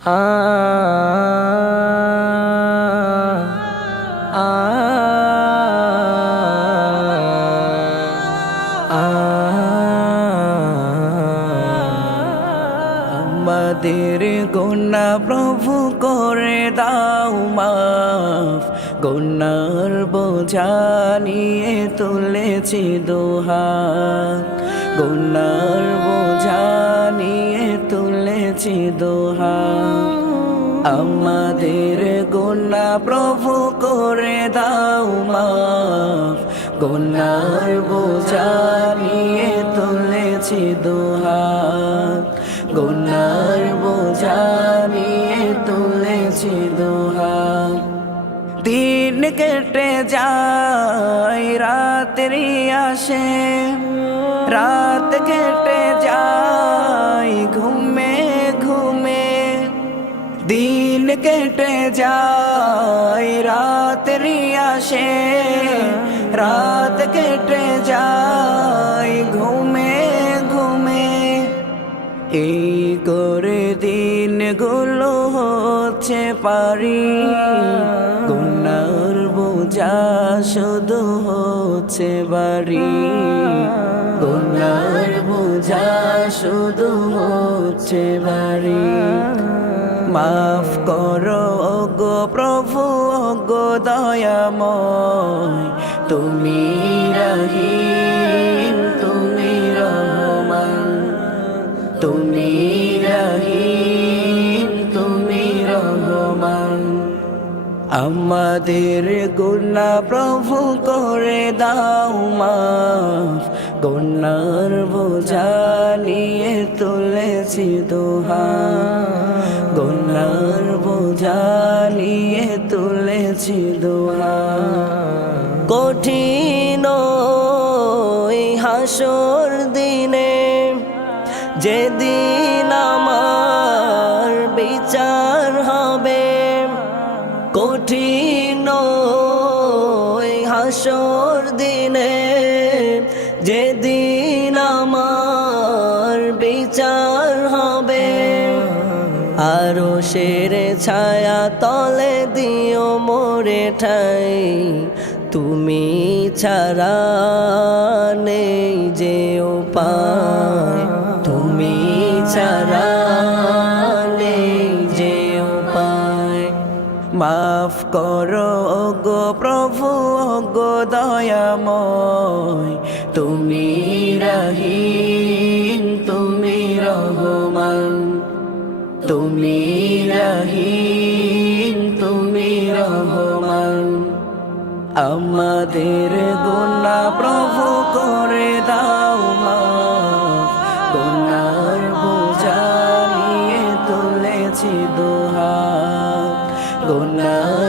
আ আ আমাদের গুনাহ প্রভু করে দাও মাফ, গুনার বোঝা নিয়ে তুলেছি দুহাত, গুনার বোঝা নিয়ে তুলেছি দুহাত। আমাদের গুনাহ প্রভু করে দাও মাফ, গুনার বোঝা নিয়ে তুলেছি দুহাত, গুনার বোঝা নিয়ে তুলেছি দুহাত। দিন কেটে যায় রাত্রি আসে, রাত কেটে যায় ঘুমে ঘুমে, দিন কেটে যায় রাত্রি আসে, রাত কেটে যায় ঘুমে ঘুমে। এই করে দিনগুলো হচ্ছে পারি, গুনার বোঝা শুধু হচ্ছে বাড়ি, গুনার বোঝা শুধু হচ্ছে বাড়ি। মাফ করো গো প্রভু গো দয়াময়, তুমি রহিম তুমি রহমান, তুমি রহিম তুমি রহমান। আমাদের গুনাহ প্রভু করে দাও মাফ, গুনার বোঝা নিয়ে তুলেছি দুহাত, গুনার বোঝা নিয়ে তুলেছি দুহাত। কঠিন ওই হাসর দিনে, যেদিন আমার বিচার হবে, কঠিন ওই হাসর দিনে, যেদিন আমার বিচার হবে। আরশের ছায়া তলে দিও মোরে ঠাই, তুমি ছাড়া নেই যে উপায়, তুমি ছাড়া নেই যে উপায়। মাফ করো গো প্রভু গো দয়াময়, তুমি রহিম তুমি রহমান, তুমি রহিম তুমি রহমান। আমাদের গুনাহ প্রভু করে দাও মাফ, গুনার বোঝা নিয়ে তুলেছি দুহাত, গুনার